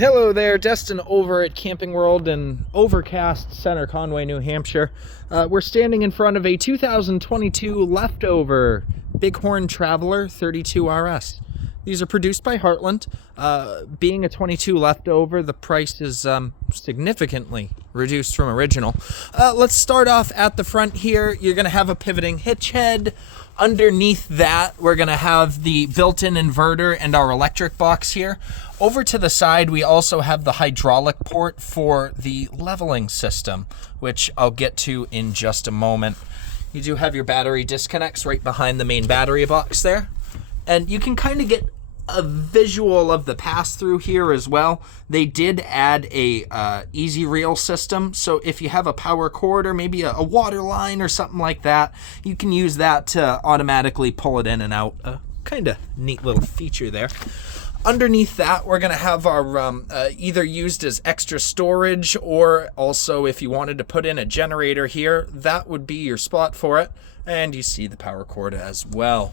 Hello there, Destin over at Camping World in overcast Center Conway, New Hampshire. We're standing in front of a 2022 leftover Bighorn Traveler 32 RS. These are produced by Heartland. Being a 22 leftover, the price is significantly reduced from original. Let's start off at the front here. You're going to have a pivoting hitch head. Underneath that, we're going to have the built-in inverter and our electric box here. Over to the side, we also have the hydraulic port for the leveling system, which I'll get to in just a moment. You do have your battery disconnects right behind the main battery box there. And you can kind of get a visual of the pass-through here as well. They did add a easy reel system, so if you have a power cord or maybe a water line or something like that, you can use that to automatically pull it in and out. A kind of neat little feature there. Underneath that, we're going to have our either used as extra storage, or also if you wanted to put in a generator here, that would be your spot for it. And you see the power cord as well.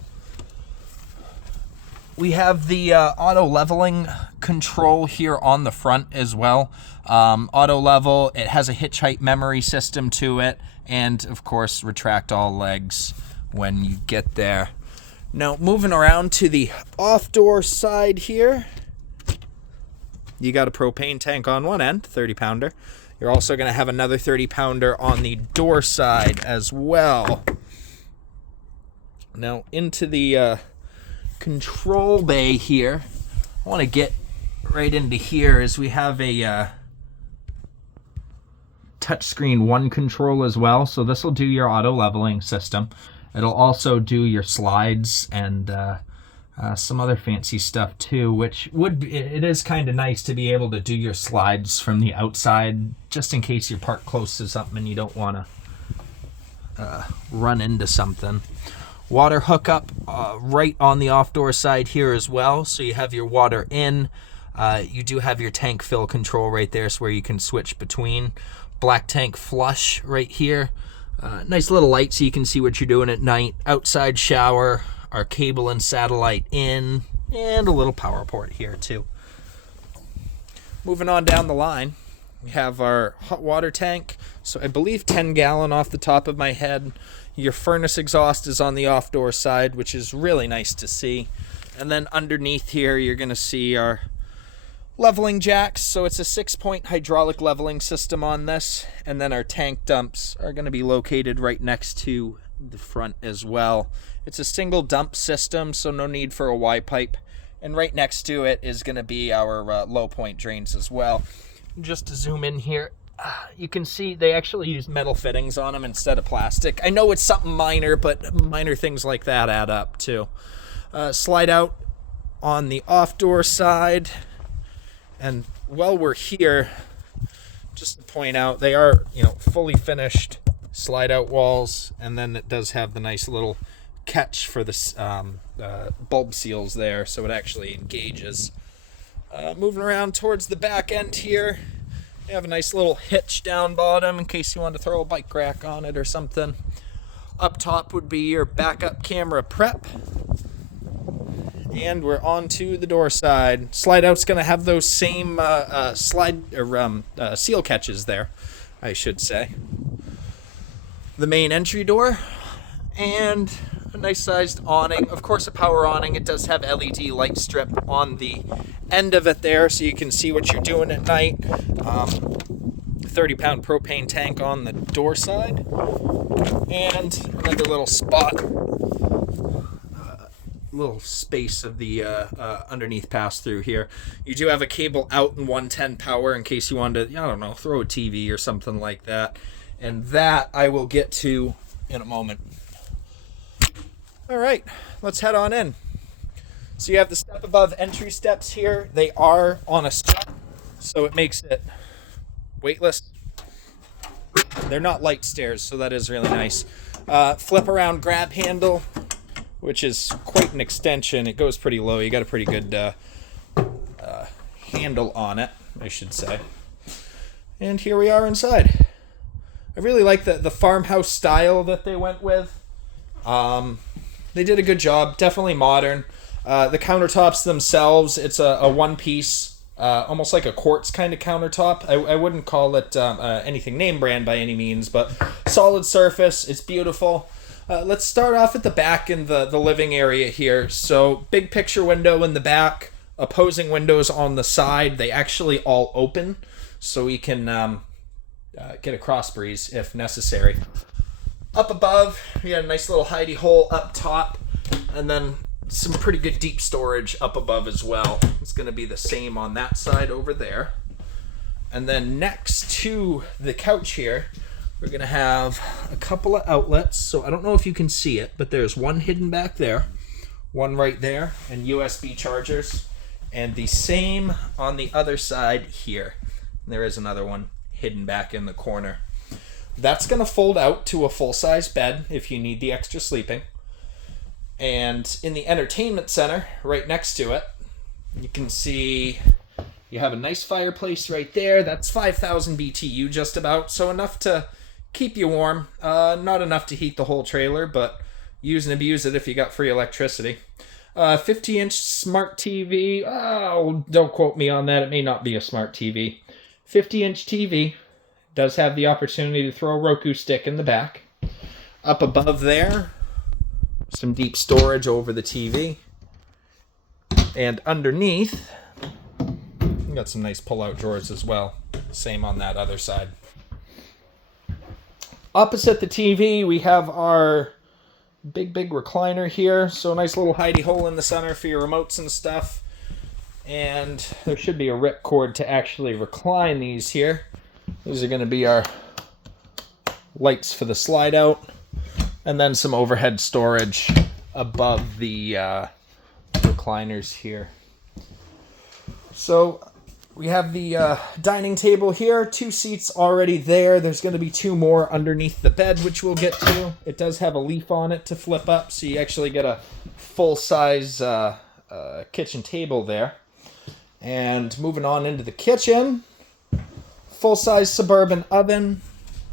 We have the auto leveling control here on the front as well. Auto level, it has a hitch height memory system to it, and of course retract all legs when you get there. Now moving around to the off door side here, you got a propane tank on one end, 30 pounder. You're also going to have another 30 pounder on the door side as well. Now into the control bay here, I want to get right into here as we have a touchscreen one control as well. So this will do your auto leveling system. It'll also do your slides and some other fancy stuff too, which it is kind of nice to be able to do your slides from the outside, just in case you're parked close to something and you don't want to run into something. Water hookup right on the off-door side here as well. So you have your water in. You do have your tank fill control right there, so where you can switch between. Black tank flush right here. Nice little light so you can see what you're doing at night. Outside shower, our cable and satellite in, and a little power port here too. Moving on down the line, we have our hot water tank. So I believe 10 gallon off the top of my head. Your furnace exhaust is on the off-door side, which is really nice to see. And then underneath here, you're going to see our leveling jacks. So it's a 6-point hydraulic leveling system on this. And then our tank dumps are going to be located right next to the front as well. It's a single dump system, so no need for a Y pipe. And right next to it is going to be our low point drains as well. Just to zoom in here, you can see they actually use metal fittings on them instead of plastic. I know it's something minor, but minor things like that add up too. Slide out on the off-door side. And while we're here, just to point out, they are, fully finished slide-out walls, and then it does have the nice little catch for the bulb seals there, so it actually engages. Moving around towards the back end here, you have a nice little hitch down bottom in case you want to throw a bike rack on it or something. Up top would be your backup camera prep. And we're on to the door side. Slide out's going to have those same seal catches there, I should say. The main entry door and a nice sized awning. Of course, a power awning. It does have LED light strip on the end of it there, so you can see what you're doing at night. 30-pound propane tank on the door side, and another little spot, little space of the underneath pass through here. You do have a cable out in 110 power in case you wanted to, throw a TV or something like that. And that I will get to in a moment. All right, let's head on in. So you have the step above entry steps here. They are on a strap, so it makes it weightless. They're not light stairs, so that is really nice. Flip around grab handle, which is quite an extension. It goes pretty low. You got a pretty good handle on it, I should say. And here we are inside. I really like the farmhouse style that they went with. They did a good job. Definitely modern. The countertops themselves, it's a one-piece almost like a quartz kind of countertop. I wouldn't call it anything name brand by any means, but solid surface. It's beautiful. Let's start off at the back in the living area here. So big picture window in the back, opposing windows on the side. They actually all open, so we can get a cross breeze if necessary. Up above, we got a nice little hidey hole up top, and then some pretty good deep storage up above as well. It's going to be the same on that side over there. And then next to the couch here, we're going to have a couple of outlets. So I don't know if you can see it, but there's one hidden back there, one right there, and USB chargers. And the same on the other side here. There is another one hidden back in the corner. That's going to fold out to a full-size bed if you need the extra sleeping. And in the entertainment center, right next to it, you can see you have a nice fireplace right there. That's 5,000 BTU just about, so enough to keep you warm. Not enough to heat the whole trailer, but use and abuse it if you got free electricity. 50-inch smart TV. Oh, don't quote me on that. It may not be a smart TV. 50-inch TV. Does have the opportunity to throw a Roku stick in the back. Up above there, some deep storage over the TV. And underneath, we got some nice pull-out drawers as well. Same on that other side. Opposite the TV, we have our big recliner here. So a nice little hidey hole in the center for your remotes and stuff. And there should be a rip cord to actually recline these here. These are going to be our lights for the slide out. And then some overhead storage above the recliners here. So we have the dining table here. 2 seats already there. There's going to be 2 more underneath the bed, which we'll get to. It does have a leaf on it to flip up, so you actually get a full-size kitchen table there. And moving on into the kitchen, full-size Suburban oven,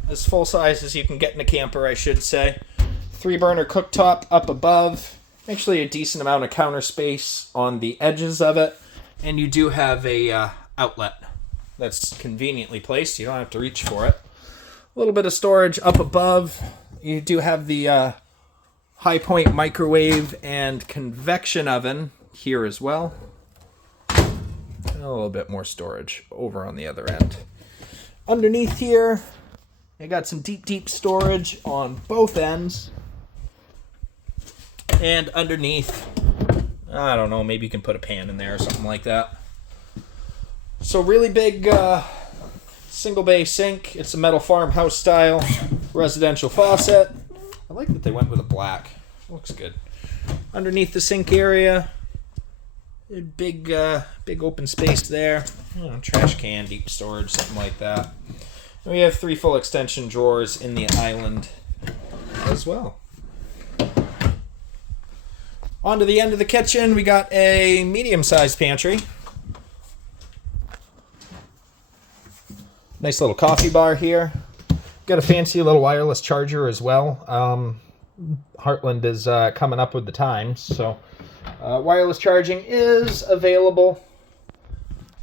as full-size as you can get in a camper, I should say. 3-burner cooktop up above. Actually a decent amount of counter space on the edges of it. And you do have a outlet that's conveniently placed. You don't have to reach for it. A little bit of storage up above. You do have the high point microwave and convection oven here as well. And a little bit more storage over on the other end. Underneath here, I got some deep storage on both ends. And underneath, I don't know, maybe you can put a pan in there or something like that. So really big single bay sink. It's a metal farmhouse style residential faucet. I like that they went with a black. Looks good. Underneath the sink area, a big open space there. Trash can, deep storage, something like that. And we have 3 full extension drawers in the island as well. Onto the end of the kitchen, we got a medium-sized pantry. Nice little coffee bar here. Got a fancy little wireless charger as well. Heartland is coming up with the times, so wireless charging is available.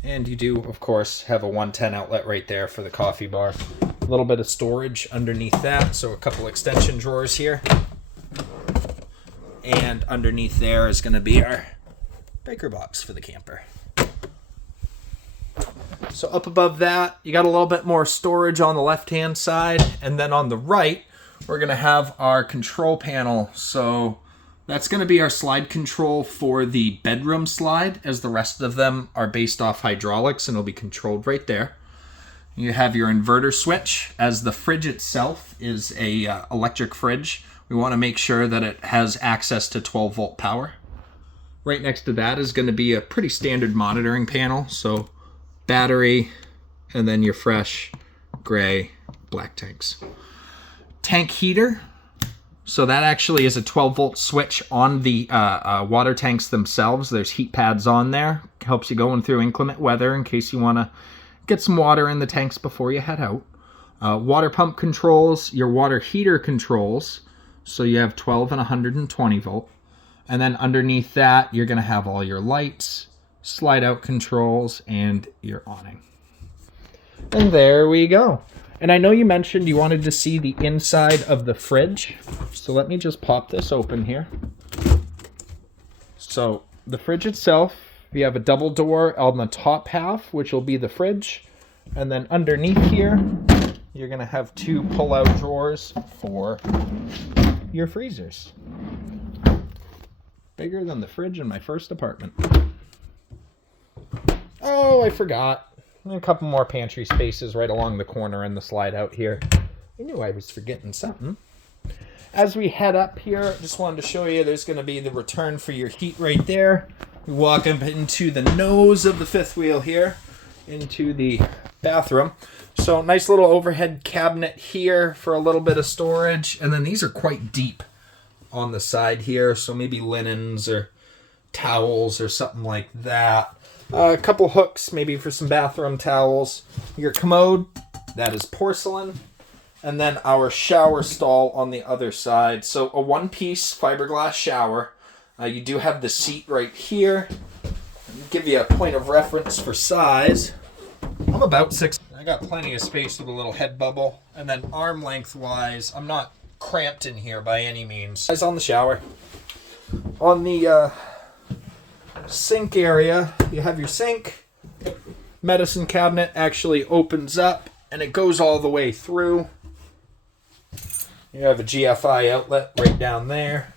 And you do, of course, have a 110 outlet right there for the coffee bar. A little bit of storage underneath that, so a couple extension drawers here. And underneath there is going to be our breaker box for the camper. So up above that, you got a little bit more storage on the left-hand side. And then on the right, we're going to have our control panel. So that's going to be our slide control for the bedroom slide, as the rest of them are based off hydraulics, and it'll be controlled right there. You have your inverter switch, as the fridge itself is a electric fridge. We want to make sure that it has access to 12-volt power. Right next to that is going to be a pretty standard monitoring panel. So battery, and then your fresh, gray, black tanks. Tank heater. So that actually is a 12-volt switch on the water tanks themselves. There's heat pads on there. Helps you going through inclement weather in case you want to get some water in the tanks before you head out. Water pump controls, your water heater controls. So you have 12 and 120 volt. And then underneath that, you're going to have all your lights, slide out controls, and your awning. And there we go. And I know you mentioned you wanted to see the inside of the fridge. So let me just pop this open here. So the fridge itself, you have a double door on the top half, which will be the fridge. And then underneath here, you're going to have two pull-out drawers for your freezers. Bigger than the fridge in my first apartment. Oh, I forgot. A couple more pantry spaces right along the corner in the slide out here. I knew I was forgetting something. As we head up here, just wanted to show you there's going to be the return for your heat right there. We walk up into the nose of the fifth wheel here, into the bathroom. So nice little overhead cabinet here for a little bit of storage. And then these are quite deep on the side here, so maybe linens or towels or something like that. A couple hooks maybe for some bathroom towels. Your commode, that is porcelain. And then our shower stall on the other side. So a one-piece fiberglass shower. You do have the seat right here. I'll give you a point of reference for size. I'm about 6. I got plenty of space with a little head bubble. And then arm length wise, I'm not cramped in here by any means. Eyes on the shower. On the sink area, you have your sink. Medicine cabinet actually opens up and it goes all the way through. You have a GFI outlet right down there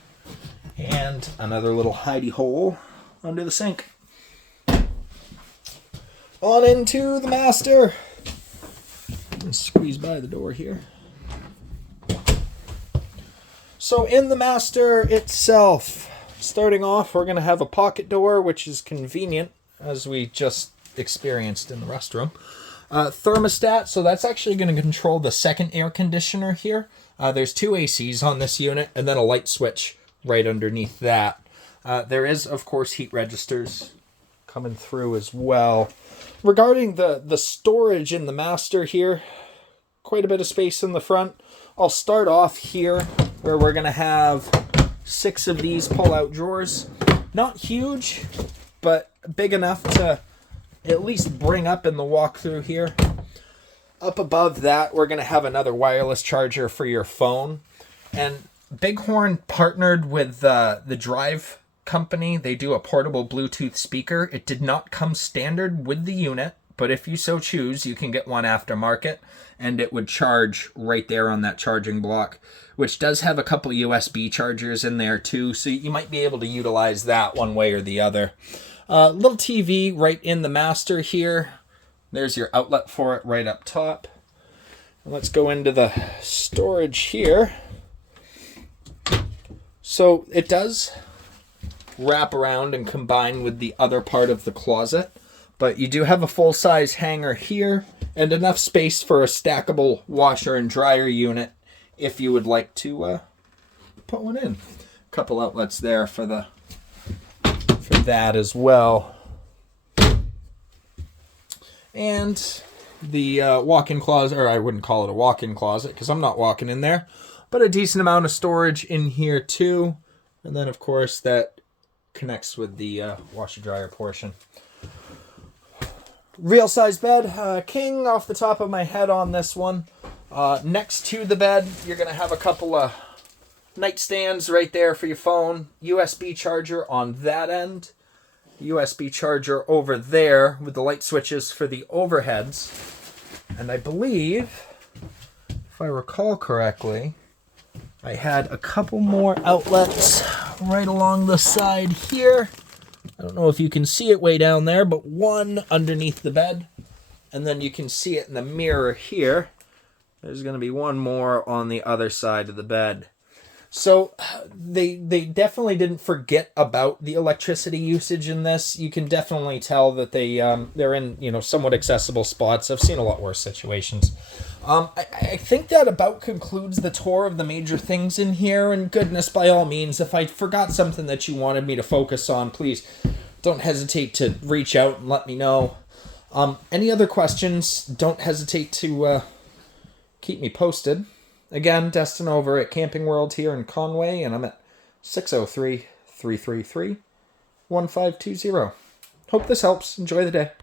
and another little hidey hole under the sink. On into the master. Squeeze by the door here. So in the master itself, starting off, we're going to have a pocket door, which is convenient, as we just experienced in the restroom. Thermostat, so that's actually going to control the second air conditioner here. There's two ACs on this unit, and then a light switch right underneath that. There is, of course, heat registers coming through as well. Regarding the storage in the master here, quite a bit of space in the front. I'll start off here, where we're going to have 6 of these pull-out drawers. Not huge, but big enough to at least bring up in the walkthrough here. Up above that, we're going to have another wireless charger for your phone. And Bighorn partnered with the Drive company. They do a portable Bluetooth speaker. It did not come standard with the unit, but if you so choose, you can get one aftermarket, and it would charge right there on that charging block, which does have a couple USB chargers in there too, so you might be able to utilize that one way or the other. Little TV right in the master here. There's your outlet for it right up top. Let's go into the storage here. So it does wrap around and combine with the other part of the closet, but you do have a full-size hanger here and enough space for a stackable washer and dryer unit if you would like to put one in. A couple outlets there for that as well. And the walk-in closet, or I wouldn't call it a walk-in closet because I'm not walking in there, but a decent amount of storage in here too. And then, of course, that connects with the washer-dryer portion. Real size bed, king off the top of my head on this one. Next to the bed, you're going to have a couple of nightstands right there for your phone. USB charger on that end. USB charger over there with the light switches for the overheads. And I believe, if I recall correctly, I had a couple more outlets right along the side here. I don't know if you can see it way down there, but one underneath the bed. And then you can see it in the mirror here. There's going to be one more on the other side of the bed. So they definitely didn't forget about the electricity usage in this. You can definitely tell that they're in somewhat accessible spots. I've seen a lot worse situations. I think that about concludes the tour of the major things in here. And goodness, by all means, if I forgot something that you wanted me to focus on, please don't hesitate to reach out and let me know. Any other questions, don't hesitate to keep me posted. Again, Destin over at Camping World here in Conway, and I'm at 603-333-1520. Hope this helps. Enjoy the day.